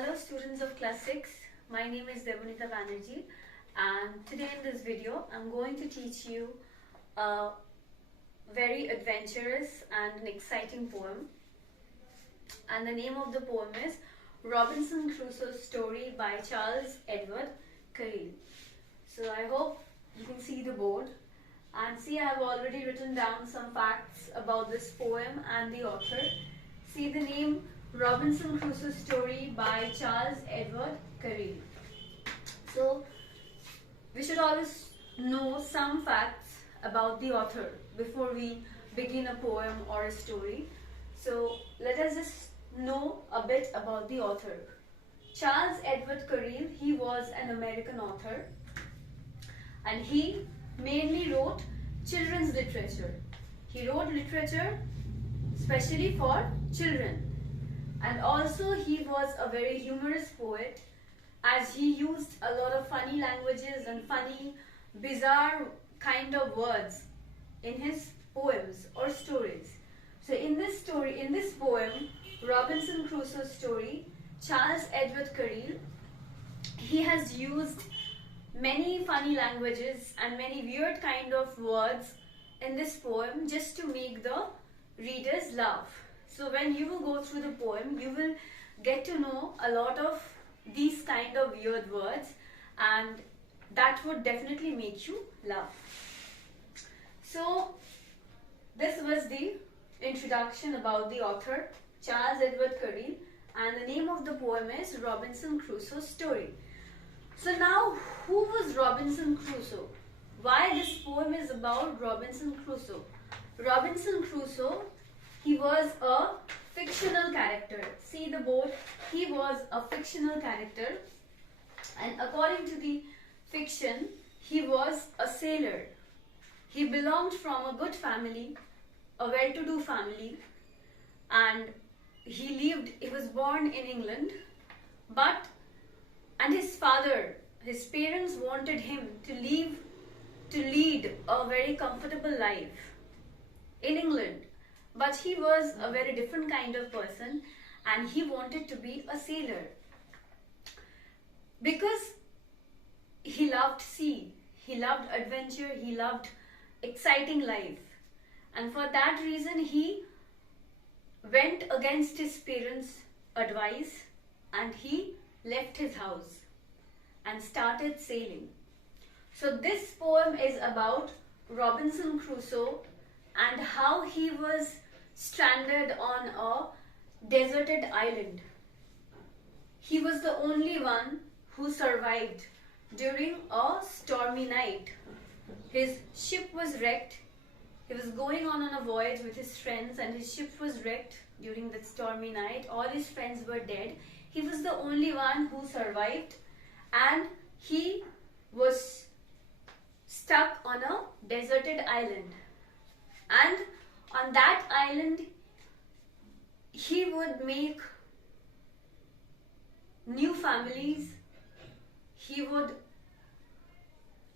Hello students of class 6, my name is Devonita Banerjee, and today in this video I'm going to teach you a very adventurous and an exciting poem, and the name of the poem is Robinson Crusoe's Story by Charles Edward Currie. So I hope you can see the board, and see I have already written down some facts about this poem and the author. See the name Robinson Crusoe's Story by Charles Edward Currie. So we should always know some facts about the author before we begin a poem or a story. So let us just know a bit about the author. Charles Edward Currie, he was an American author, and he mainly wrote children's literature. He wrote literature especially for children. And also he was a very humorous poet, as he used a lot of funny languages and funny, bizarre kind of words in his poems or stories. So in this poem, Robinson Crusoe's Story, Charles Edward Currie, he has used many funny languages and many weird kind of words in this poem just to make the readers laugh. So when you will go through the poem, you will get to know a lot of these kind of weird words, and that would definitely make you laugh. So this was the introduction about the author, Charles Edward Currie, and the name of the poem is Robinson Crusoe's Story. So now, who was Robinson Crusoe? Why this poem is about Robinson Crusoe? Robinson Crusoe, he was a fictional character. See the board, he was a fictional character, and according to the fiction, he was a sailor. He belonged from a good family, a well-to-do family, and he was born in England, and his parents wanted him to lead a very comfortable life in England. But he was a very different kind of person, and he wanted to be a sailor because he loved sea, he loved adventure, he loved exciting life. And for that reason, he went against his parents' advice and he left his house and started sailing. So this poem is about Robinson Crusoe and how he was stranded on a deserted island. He was the only one who survived during a stormy night. His ship was wrecked. He was going on a voyage with his friends, and his ship was wrecked during that stormy night. All his friends were dead. He was the only one who survived, and he was stuck on a deserted island. And on that island, he would make new families, he would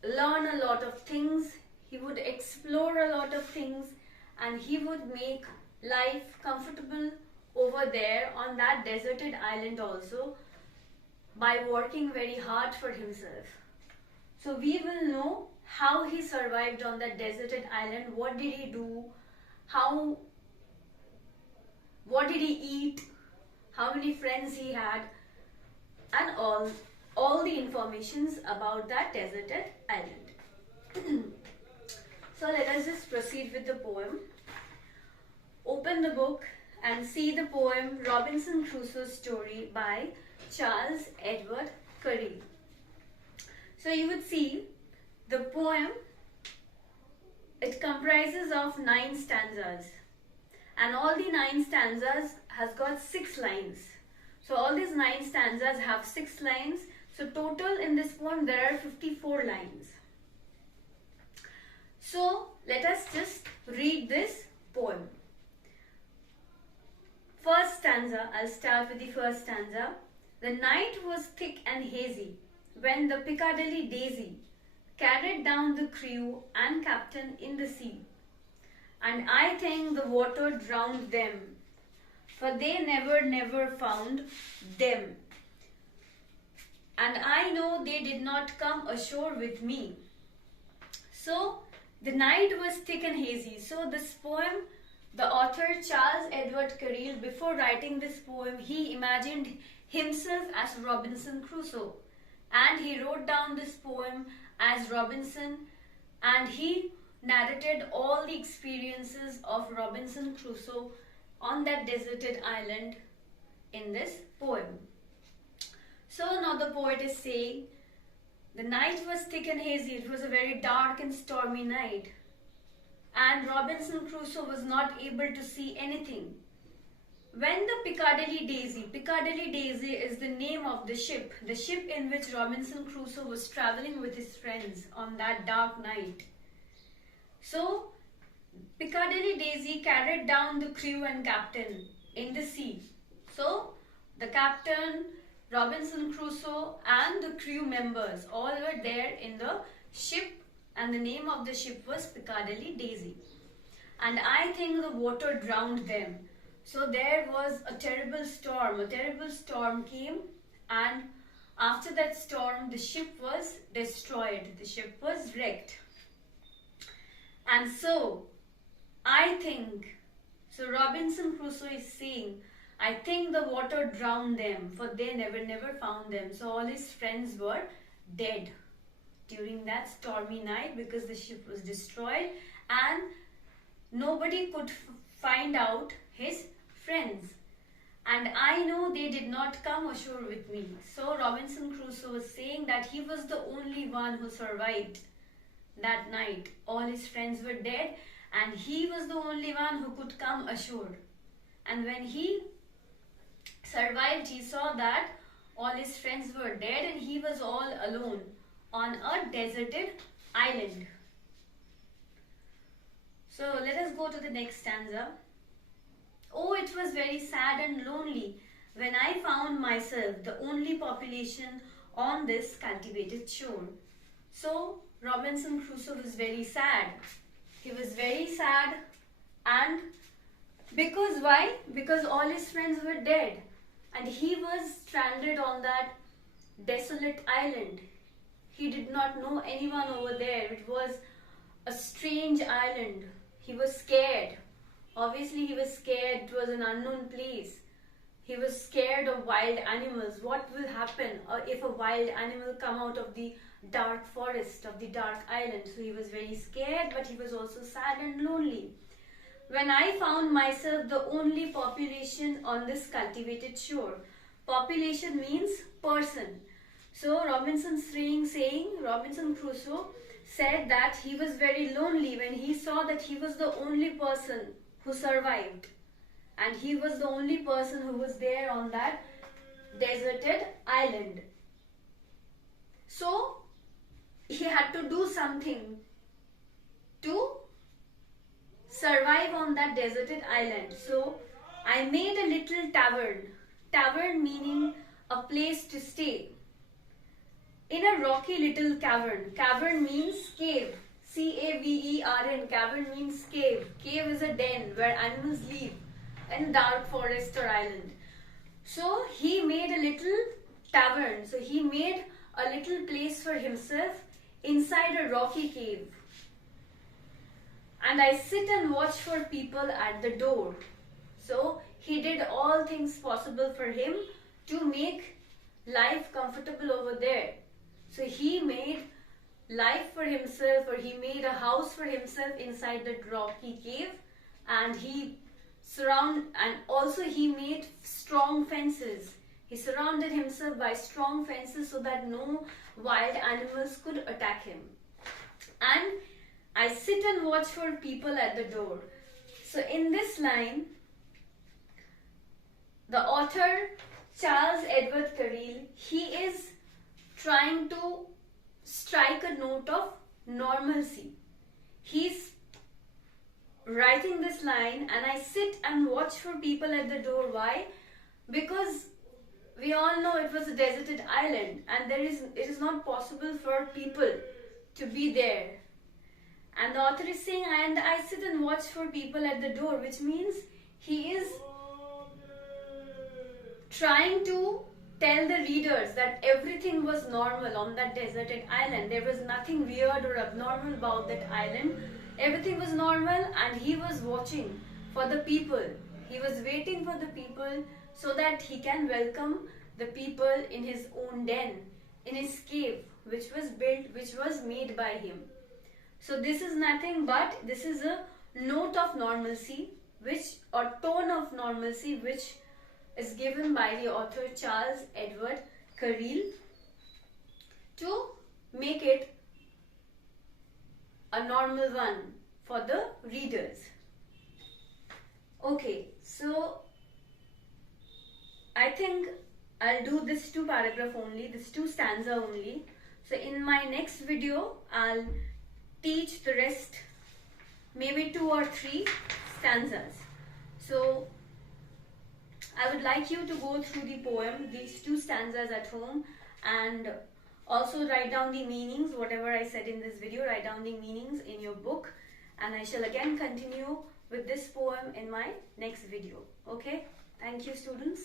learn a lot of things, he would explore a lot of things, and he would make life comfortable over there on that deserted island also by working very hard for himself. So we will know how he survived on that deserted island, what did he do, what did he eat, how many friends he had, and all the informations about that deserted island. So let us just proceed with the poem. Open the book and see the poem Robinson Crusoe's Story by Charles Edward Currie. So you would see the poem, it comprises of 9 stanzas, and all the 9 stanzas has got 6 lines. So all these 9 stanzas have 6 lines. So total in this poem there are 54 lines. So let us just read this poem. First stanza, I'll start with the first stanza. The night was thick and hazy when the Piccadilly Daisy carried down the crew and captain in the sea. And I think the water drowned them, for they never found them. and I know they did not come ashore with me. So the night was thick and hazy. So this poem, the author Charles Edward Caryll, before writing this poem, he imagined himself as Robinson Crusoe, and he wrote down this poem as Robinson, and he narrated all the experiences of Robinson Crusoe on that deserted island in this poem. So now the poet is saying, the night was thick and hazy. It was a very dark and stormy night, and Robinson Crusoe was not able to see anything. When the Piccadilly Daisy is the name of the ship in which Robinson Crusoe was traveling with his friends on that dark night. So Piccadilly Daisy carried down the crew and captain in the sea. So the captain, Robinson Crusoe, and the crew members all were there in the ship, and the name of the ship was Piccadilly Daisy. And I think the water drowned them. So there was a terrible storm came, and after that storm the ship was destroyed, the ship was wrecked. And so I think, so Robinson Crusoe is saying, I think the water drowned them, for they never found them. So all his friends were dead during that stormy night because the ship was destroyed and nobody could find out his friends. And I know they did not come ashore with me. So Robinson Crusoe was saying that he was the only one who survived that night. All his friends were dead and he was the only one who could come ashore. And when he survived, he saw that all his friends were dead and he was all alone on a deserted island. So let us go to the next stanza. Oh, it was very sad and lonely when I found myself the only population on this cultivated shore. So Robinson Crusoe was very sad. He was very sad, and because why? Because all his friends were dead and he was stranded on that desolate island. He did not know anyone over there. It was a strange island. He was scared. Obviously he was scared. It was an unknown place. He was scared of wild animals. What will happen if a wild animal come out of the dark forest, of the dark island? So he was very scared, but he was also sad and lonely. When I found myself the only population on this cultivated shore. Population means person. So Robinson Crusoe said that he was very lonely when he saw that he was the only person who survived. And he was the only person who was there on that deserted island. So he had to do something to survive on that deserted island. So I made a little tavern. Tavern meaning a place to stay. In a rocky little cavern. Cavern means cave. C-A-V-E-R-N. Cavern means cave. Cave is a den where animals live in dark forest or island. So he made a little tavern. So he made a little place for himself inside a rocky cave. And I sit and watch for people at the door. So he did all things possible for him to make life comfortable over there. So he made life for himself, or he made a house for himself inside the rocky cave, and he made strong fences. He surrounded himself by strong fences so that no wild animals could attack him. And I sit and watch for people at the door. So in this line, the author Charles Edward Caryll, he is trying to strike a note of normalcy. He's writing this line, and I sit and watch for people at the door. Why? Because we all know it was a deserted island and it is not possible for people to be there. And the author is saying, and I sit and watch for people at the door, which means he is trying to tell the readers that everything was normal on that deserted island. There was nothing weird or abnormal about that island. Everything was normal, and he was watching for the people. He was waiting for the people so that he can welcome the people in his own den, in his cave, which was made by him. So this is nothing but, this is a note of normalcy, or tone of normalcy, which is given by the author Charles Edward Carril to make it a normal one for the readers. Okay, so I think I'll do this 2 paragraph only, this 2 stanza only. So in my next video, I'll teach the rest, maybe 2 or 3 stanzas. So I would like you to go through the poem, these 2 stanzas at home, and also write down the meanings, whatever I said in this video, write down the meanings in your book, and I shall again continue with this poem in my next video. Okay? Thank you, students.